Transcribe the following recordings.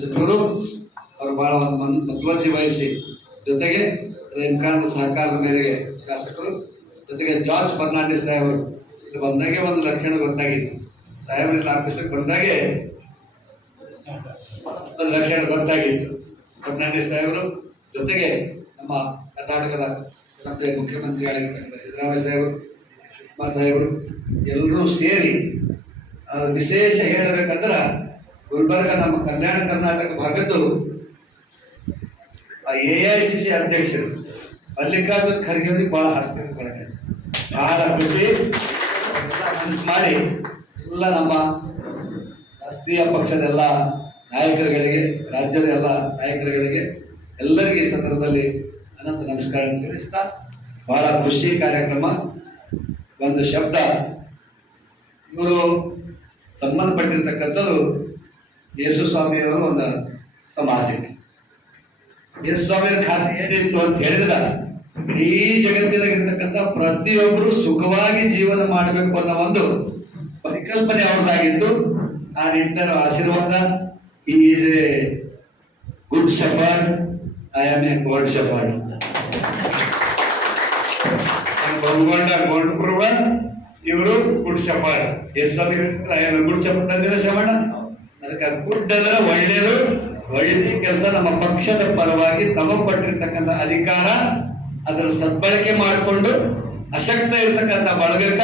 ಸಚಿವರು ಅವರು ಬಹಳ ಒಂದು ಮುತುವರ್ಜಿ ವಹಿಸಿ, ಜೊತೆಗೆ ರೇಮ್ಖಾನ್ ಸಹಕಾರದ ಮೇರೆಗೆ ಶಾಸಕರು, ಜೊತೆಗೆ ಜಾರ್ಜ್ ಫರ್ನಾಂಡಿಸ್ ಸಾಹೇಬರು ಇಲ್ಲಿ ಬಂದಾಗೆ ಒಂದು ಲಕ್ಷಣ ಗೊತ್ತಾಗಿತ್ತು. ಸಾಹೇಬರ ಆಫೀಸಿಗೆ ಬಂದಾಗೆ ಒಂದು ಲಕ್ಷಣ ಗೊತ್ತಾಗಿತ್ತು. ಫರ್ನಾಂಡಿಸ್ ಸಾಹೇಬರು ಜೊತೆಗೆ ನಮ್ಮ ಕರ್ನಾಟಕದ ಮುಖ್ಯಮಂತ್ರಿ ಮುಖ್ಯಮಂತ್ರಿಗಳಾಗಿರ್ತಕ್ಕಂಥ ಸಿದ್ದರಾಮಯ್ಯ ಸಾಹೇಬರು ಕುಮಾರ್ ಸಾಹೇಬರು ಎಲ್ಲರೂ ಸೇರಿ ವಿಶೇಷ ಹೇಳಬೇಕಂದ್ರೆ ಗುಲ್ಬರ್ಗ ನಮ್ಮ ಕಲ್ಯಾಣ ಕರ್ನಾಟಕ ಭಾಗದ್ದು ಎ ಐ ಸಿ ಸಿ ಅಧ್ಯಕ್ಷರು ಮಲ್ಲಿಕಾರ್ಜುನ್ ಖರ್ಗೆ ಬಹಳ ಹತ್ತಿರ ಒಳಗೆ ಬಹಳ ಮನ್ಸು ಮಾಡಿ ಎಲ್ಲ ನಮ್ಮ ರಾಷ್ಟ್ರೀಯ ಪಕ್ಷದ ಎಲ್ಲ ನಾಯಕರುಗಳಿಗೆ, ರಾಜ್ಯದ ಎಲ್ಲ ನಾಯಕರುಗಳಿಗೆ ಎಲ್ಲರಿಗೆ ಈ ಸಂದರ್ಭದಲ್ಲಿ ಅನಂತ ನಮಸ್ಕಾರ ತಿಳಿಸ್ತಾ ಬಹಳ ಖುಷಿ ಕಾರ್ಯಕ್ರಮ. ಒಂದು ಶಬ್ದ. ಇವರು ಸಂಬಂಧಪಟ್ಟಿರ್ತಕ್ಕಂಥದ್ದು ಯೇಸು ಸ್ವಾಮಿಯವರು ಒಂದು ಸಮಾಜಕ್ಕೆ. ಯೇಸು ಸ್ವಾಮಿಯವರ ಖಾತೆ ಏನಿತ್ತು ಅಂತ ಹೇಳಿದ್ರೆ ಇಡೀ ಜಗತ್ತಿನಾಗಿರ್ತಕ್ಕಂಥ ಪ್ರತಿಯೊಬ್ಬರು ಸುಖವಾಗಿ ಜೀವನ ಮಾಡಬೇಕು ಅನ್ನೋ ಒಂದು ಪರಿಕಲ್ಪನೆ ಅವ್ರದ್ದಾಗಿತ್ತು. ಆ ನಿಟ್ಟಿನ ಆಶೀರ್ವಾದ ಈ good shepherd I am a gold shepherd Gonda gold Kuruba, ಇವರು ಗುಡ್ ಶಫರ್ಡ್ ಸ್ವಾಮಿ ಗುಡ್ ಶಫರ್ಡ್ ಅಂದ್ರೆ ಅದಕ್ಕೆ ಗುಡ್ ಅಂದ್ರೆ ಒಳ್ಳೆಯದು, ಒಳ್ಳೆಯ ಕೆಲಸ ನಮ್ಮ ಪಕ್ಷದ ಪರವಾಗಿ ತಮಗೆ ಅಧಿಕಾರ ಅದರ ಸದ್ಬಳಕೆ ಮಾಡಿಕೊಂಡು, ಅಶಕ್ತ ಇರ್ತಕ್ಕಂಥ ಬಳಗಕ್ಕ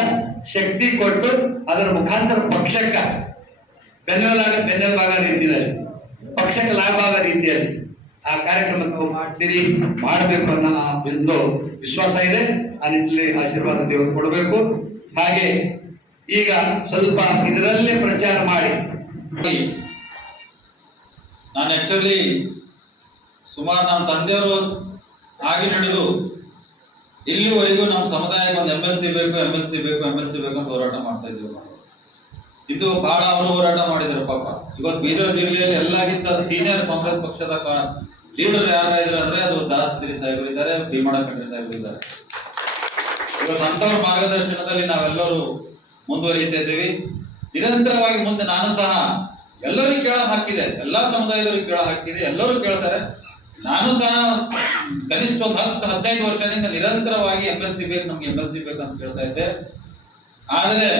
ಶಕ್ತಿ ಕೊಟ್ಟು ಅದರ ಮುಖಾಂತರ ಪಕ್ಷಕ್ಕ ಬೆನ್ನೆಲಾಗ ಬೆನ್ನೆಲುಬಾಗ ರೀತಿಯಲ್ಲಿ, ಪಕ್ಷಕ್ಕೆ ಲಾಭ ಆಗೋ ರೀತಿಯಲ್ಲಿ ಆ ಕಾರ್ಯಕ್ರಮ ಮಾಡ್ತೀರಿ, ಮಾಡಬೇಕು ಅನ್ನೋ ಒಂದು ವಿಶ್ವಾಸ ಇದೆ. ಆ ನಿಟ್ಟಿನಲ್ಲಿ ಆಶೀರ್ವಾದ ದೇವರು ಕೊಡಬೇಕು. ಹಾಗೆ ಈಗ ಸ್ವಲ್ಪ ಇದರಲ್ಲೇ ಪ್ರಚಾರ ಮಾಡಿ. ನಾನು ಆಕ್ಚುಲಿ ಸುಮಾರು ನಮ್ಮ ತಂದೆಯವರು ಆಗಿ ನಡೆದು ಇಲ್ಲಿವರೆಗೂ ನಮ್ಮ ಸಮುದಾಯಕ್ಕೆ ಒಂದು ಎಂ ಎಲ್ ಸಿ ಬೇಕು ಎಂ ಎಲ್ ಸಿ ಬೇಕು ಎಂ ಎಲ್ ಸಿ ಬೇಕು ಅಂತ ಹೋರಾಟ ಮಾಡ್ತಾ ಇದ್ದೀವಿ ನಾವು. ಇದು ಬಹಳ ಅವರು ಹೋರಾಟ ಮಾಡಿದ್ದಾರೆ ಪಾಪ. ಇವತ್ತು ಬೀದರ್ ಜಿಲ್ಲೆಯಲ್ಲಿ ಎಲ್ಲಕ್ಕಿಂತ ಸೀನಿಯರ್ ಕಾಂಗ್ರೆಸ್ ಪಕ್ಷದ ಲೀಡರ್ ಯಾರ ಇದ್ರು ಅಂದ್ರೆ ಅದು ದಾಸ್ ಗಿರಿ ಸಾಹೇಬರು ಇದ್ದಾರೆ, ಭೀಮಣ್ಣ ಖಂಡ್ರೆ ಸಾಹೇಬರು ಇದ್ದಾರೆ. ಇವತ್ತು ಅಂತವ್ರ ಮಾರ್ಗದರ್ಶನದಲ್ಲಿ ನಾವೆಲ್ಲರೂ ಮುಂದುವರಿತಾ ಇದ್ದೀವಿ. ನಿರಂತರವಾಗಿ ಮುಂದೆ ನಾನು ಸಹ ಎಲ್ಲರಿಗೂ ಕೇಳೋ ಹಾಕಿದೆ, ಎಲ್ಲ ಸಮುದಾಯದವರು ಕೇಳೋ ಹಾಕಿದೆ, ಎಲ್ಲರೂ ಕೇಳ್ತಾರೆ. ನಾನು ಸಹ ಕನಿಷ್ಠ ಒಂದು ಹತ್ತು, ಹದಿನೈದು ವರ್ಷದಿಂದ ನಿರಂತರವಾಗಿ ಎಂ ಎಲ್ ಸಿ ಬೇಕು, ನಮ್ಗೆ ಎಂ ಎಲ್ ಸಿ ಬೇಕು ಅಂತ ಕೇಳ್ತಾ ಇದ್ದೆ. ಆದರೆ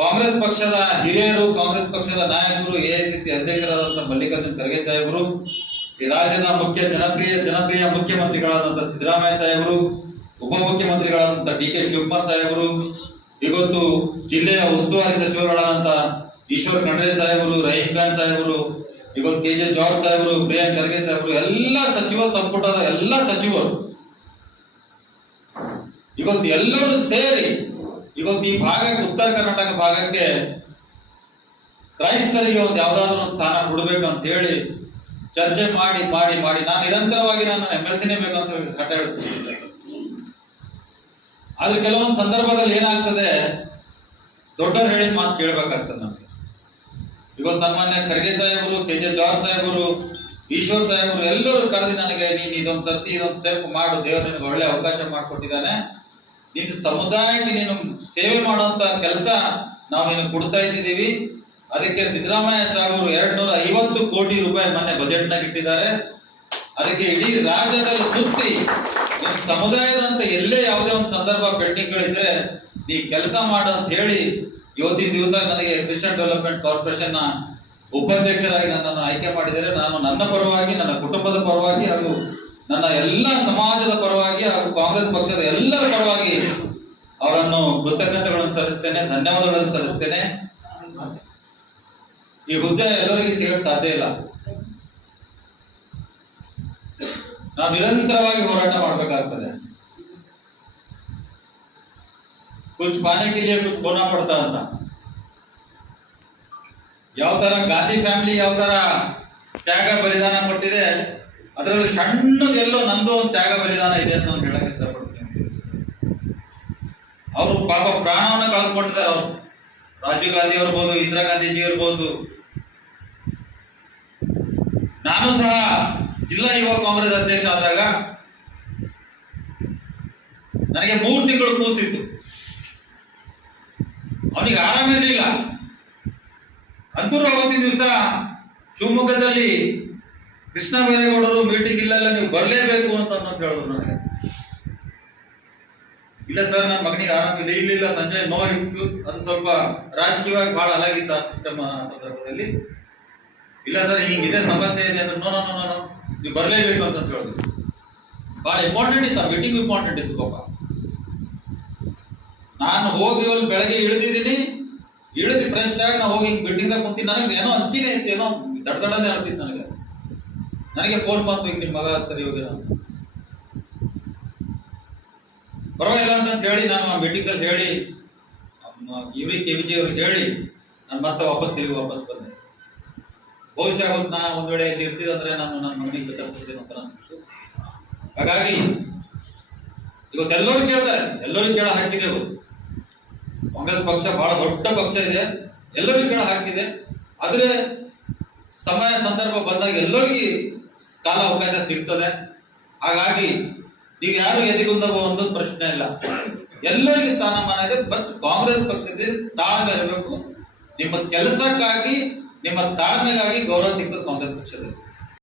ಕಾಂಗ್ರೆಸ್ ಪಕ್ಷದ ಹಿರಿಯರು, ಕಾಂಗ್ರೆಸ್ ಪಕ್ಷದ ನಾಯಕರು ಎ ಐ ಸಿ ಸಿ ಅಧ್ಯಕ್ಷರಾದಂತಹ ಮಲ್ಲಿಕಾರ್ಜುನ್ ಖರ್ಗೆ ಸಾಹೇಬರು, ಈ ರಾಜ್ಯದ ಮುಖ್ಯ ಜನಪ್ರಿಯ ಜನಪ್ರಿಯ ಮುಖ್ಯಮಂತ್ರಿಗಳಾದಂತಹ ಸಿದ್ದರಾಮಯ್ಯ ಸಾಹೇಬರು ಉಪಮುಖ್ಯಮಂತ್ರಿಗಳಾದಂತಹ ಡಿ ಕೆ ಶಿವಕುಮಾರ್ ಸಾಹೇಬರು ಇವತ್ತು ಜಿಲ್ಲೆಯ ಉಸ್ತುವಾರಿ ಸಚಿವರುಗಳಾದಂತ ಈಶ್ವರ್ ಖಂಡ್ರೆ ಸಾಹೇಬರು, ರಹೀಂ ಖಾನ್ ಸಾಹೇಬರು, ಇವತ್ತು ಕೆ ಜೆ ಜಾರ್ಜ್ ಸಾಹೇಬರು, ಪ್ರಿಯಾಂಕ್ ಖರ್ಗೆ ಸಾಹೇಬರು, ಎಲ್ಲ ಸಚಿವ ಸಂಪುಟದ ಎಲ್ಲ ಸಚಿವರು. ಇವತ್ತು ಎಲ್ಲರೂ ಸೇರಿ ಇವತ್ತು ಈ ಭಾಗಕ್ಕೆ ಉತ್ತರ ಕರ್ನಾಟಕ ಭಾಗಕ್ಕೆ ಕ್ರೈಸ್ತರಿಗೆ ಒಂದು ಯಾವ್ದಾದ್ರು ಒಂದು ಸ್ಥಾನ ಕೊಡಬೇಕು ಅಂತ ಹೇಳಿ ಚರ್ಚೆ ಮಾಡಿ ಮಾಡಿ ಮಾಡಿ. ನಾನು ನಿರಂತರವಾಗಿ ನಾನು ಎಂ ಎಲ್ ಸಿನೇ ಬೇಕು ಅಂತ ಹೇಳಿ ಹೇಳ್ತೀನಿ. ಆದ್ರೆ ಕೆಲವೊಂದು ಸಂದರ್ಭದಲ್ಲಿ ಏನಾಗ್ತದೆ? ದೊಡ್ಡವ್ರು ಹೇಳಿದ ಮಾತು ಕೇಳ್ಬೇಕಾಗ್ತದೆ ನಮ್ಗೆ. ಇವತ್ತು ಸನ್ಮಾನ್ಯ ಖರ್ಗೆ ಸಾಹೇಬರು, ಕೆ ಜೆ ಜವಾಹರ್ ಸಾಹೇಬರು, ಈಶ್ವರ್ ಸಾಹೇಬರು ಎಲ್ಲರೂ ಕರೆದು ನನಗೆ ನೀನು ಇದೊಂದು ಸರ್ತಿ, ಇದೊಂದು ಸ್ಟೆಪ್ ಮಾಡು, ದೇವರು ನಿನಗೆ ಒಳ್ಳೆ ಅವಕಾಶ ಮಾಡಿಕೊಟ್ಟಿದ್ದಾನೆ. ನಿನ್ನ ಸಮುದಾಯಕ್ಕೆ ನೀನು ಸೇವೆ ಮಾಡುವಂತ ಕೆಲಸ ನಾವು ನಿನಗೆ ಕೊಡ್ತಾ ಇದ್ದೀವಿ. ಅದಕ್ಕೆ ಸಿದ್ದರಾಮಯ್ಯ ಸಾಹೇಬರು ಎರಡ್ ನೂರ ಐವತ್ತು ಕೋಟಿ ರೂಪಾಯಿ ಮೊನ್ನೆ ಬಜೆಟ್ನಾಗ ಇಟ್ಟಿದ್ದಾರೆ. ಅದಕ್ಕೆ ಇಡೀ ರಾಜ್ಯದಲ್ಲಿ ಸುತ್ತಿ ನಿನ್ನ ಸಮುದಾಯದಂತ ಎಲ್ಲೇ ಯಾವುದೇ ಒಂದು ಸಂದರ್ಭ ಪೆಂಡಿಂಗ್ ಗಳಿದ್ರೆ, ನೀ ಕೆಲಸ ಮಾಡು ಅಂತ ಹೇಳಿ, ಇವತ್ತಿನ ದಿವಸ ನನಗೆ ಕ್ರಿಶ್ಚಿಯನ್ ಡೆವಲಪ್ಮೆಂಟ್ ಕಾರ್ಪೊರೇಷನ್ನ ಉಪಾಧ್ಯಕ್ಷರಾಗಿ ನನ್ನನ್ನು ಆಯ್ಕೆ ಮಾಡಿದರೆ ನಾನು ನನ್ನ ಪರವಾಗಿ, ನನ್ನ ಕುಟುಂಬದ ಪರವಾಗಿ ಹಾಗೂ ನನ್ನ ಎಲ್ಲ ಸಮಾಜದ ಪರವಾಗಿ ಹಾಗೂ ಕಾಂಗ್ರೆಸ್ ಪಕ್ಷದ ಎಲ್ಲರ ಪರವಾಗಿ ಅವರನ್ನು ಕೃತಜ್ಞತೆಗಳನ್ನು ಸಲ್ಲಿಸ್ತೇನೆ, ಧನ್ಯವಾದಗಳನ್ನು ಸಲ್ಲಿಸ್ತೇನೆ. ಈ ಹುದ್ದೆ ಎಲ್ಲರಿಗೂ ಸಿಗಕ್ಕೆ ಸಾಧ್ಯ ಇಲ್ಲ. ನಾವು ನಿರಂತರವಾಗಿ ಹೋರಾಟ ಮಾಡಬೇಕಾಗ್ತದೆ. ಕುಚ್ ಪಾನೆ ಕಿಲಿಯ ಕುಚ್ ಕೋನಾ ಪಡ್ತಾ ಅಂತ. ಯಾವ ತರ ಗಾಂಧಿ ಫ್ಯಾಮಿಲಿ, ಯಾವ ತರ ತ್ಯಾಗ ಬಲಿದಾನ ಕೊಟ್ಟಿದೆ, ಅದರಲ್ಲಿ ಸಣ್ಣದೆಲ್ಲೋ ನಂದು ಒಂದು ತ್ಯಾಗ ಬಲಿದಾನ ಇದೆ ಅಂತ ನಾನು ಹೇಳಕ್ ಇಷ್ಟಪಡ್ತೀನಿ. ಅವರು ಪಾಪ ಪ್ರಾಣವನ್ನು ಕಳೆದುಕೊಂಡಿದ್ದಾರೆ ಅವರು. ರಾಜೀವ್ ಗಾಂಧಿ ಇರ್ಬೋದು, ಇಂದಿರಾ ಗಾಂಧೀಜಿ ಇರ್ಬೋದು. ನಾನು ಸಹ ಜಿಲ್ಲಾ ಯುವ ಕಾಂಗ್ರೆಸ್ ಅಧ್ಯಕ್ಷ ಆದಾಗ ನನಗೆ ಮೂರು ತಿಂಗಳು ಕೂಸಿತ್ತು ಅವನಿಗೆ ಆರಾಮಿರ್ಲಿಲ್ಲ ಅಂತೂ ಅವತ್ತಿನ ದಿವಸ ಶಿವಮೊಗ್ಗದಲ್ಲಿ ಕೃಷ್ಣ ಬೈರೇಗೌಡರು ಮೀಟಿಂಗ್ ಇಲ್ಲೆಲ್ಲ, ನೀವು ಬರಲೇಬೇಕು ಅಂತ ಅಂತ ಹೇಳಿದ್ರು ನನಗೆ. ಇಲ್ಲ ಸರ್, ನನ್ನ ಮಗನಿಗೆ ಆರಾಮಿಲ್ಲ ಇಲ್ಲಿಲ್ಲ ಸಂಜೆ ನೋ ಎಕ್ಸ್ಕ್ಯೂಸ್ ಅದು ಸ್ವಲ್ಪ ರಾಜಕೀಯವಾಗಿ ಬಹಳ ಅಲಗಿತ್ತು ಆ ಸಿಸ್ಟಮ್ ಸಂದರ್ಭದಲ್ಲಿ. ಇಲ್ಲ ಸರ್, ಹಿಂಗಿದೆ, ಸಮಸ್ಯೆ ಇದೆ. ಅಂದ್ರೆ ನೋ ನೋ ನೋ ನೋ ನೀವು ಬರಲೇಬೇಕು ಅಂತ ಹೇಳಿದ್ರು ಬಹಳ ಇಂಪಾರ್ಟೆಂಟ್ ಇತ್ತು ಮೀಟಿಂಗ್ ಇಂಪಾರ್ಟೆಂಟ್ ಇತ್ತು ಪಾಪ. ನಾನು ಹೋಗಿ ಅಲ್ಲಿ ಬೆಳಗ್ಗೆ ಇಳಿದಿದ್ದೀನಿ, ಇಳಿದು ಫ್ರೆಶ್ ಆಗಿ ನಾವು ಹೋಗಿ ಮೀಟಿಂಗ್ದಾಗ ಕುಂತೀನಿ. ನನಗೆ ಏನೋ ಅಂಜಿಕೆ ಇತ್ತು, ಏನೋ ದಡ ದಡನೆ ಹೇಳ್ತಿತ್ತು ನನಗೆ. ನನಗೆ ಫೋನ್ ಬಂತು ಈಗ ನಿಮ್ಮ ಮಗ ಸರಿ ಹೋಗಿಲ್ಲ. ಪರವಾಗಿಲ್ಲ ಅಂತ ಹೇಳಿ ನಾನು ಆ ಮೀಟಿಂಗ್ ಅಲ್ಲಿ ಹೇಳಿ ಕೆ ವಿಜಿ ಅವ್ರಿಗೆ ಹೇಳಿ, ನಾನು ಮತ್ತೆ ವಾಪಸ್ ತಿರುಗಿ ವಾಪಸ್ ಬಂದೆ. ಬಹುಶಃ ಅವತ್ತು ನಾ ಒಂದು ವೇಳೆ ಇರ್ತಿದ್ರೆ ನಾನು ನನ್ನ ಮಗನಿಗೆ ಹೋಗ್ತೀನಿ ಅಂತ ಅನಿಸ್ತು. ಹಾಗಾಗಿ ಇವತ್ತು ಎಲ್ಲರೂ ಕೇಳ್ತಾರೆ, ಎಲ್ಲರೂ ಕೇಳ ಹಾಕಿದೆ ಇವತ್ತು ಕಾಂಗ್ರೆಸ್ ಪಕ್ಷ ಬಹಳ ದೊಡ್ಡ ಪಕ್ಷ ಇದೆ, ಎಲ್ಲರೂ ಕೇಳ ಹಾಕಿದೆ ಆದರೆ, ಸಮಯ, ಸಂದರ್ಭ ಬಂದಾಗ ಎಲ್ಲರಿಗೂ ಕಾಲ ಅವಕಾಶ ಸಿಗ್ತದೆ. ಹಾಗಾಗಿ, ಈಗ ಯಾರು ಎದೆಗುಂದವ ಒಂದು ಪ್ರಶ್ನೆ ಇಲ್ಲ. ಎಲ್ಲರಿಗೆ ಸ್ಥಾನಮಾನ ಇದೆ ಬಟ್ ಕಾಂಗ್ರೆಸ್ ಪಕ್ಷದಲ್ಲಿ ತಾಳ್ಮೆ ಇರಬೇಕು. ನಿಮ್ಮ ಕೆಲಸಕ್ಕಾಗಿ ನಿಮ್ಮ ತಾಳ್ಮೆಗಾಗಿ ಗೌರವ ಸಿಗ್ತದೆ ಕಾಂಗ್ರೆಸ್ ಪಕ್ಷದಲ್ಲಿ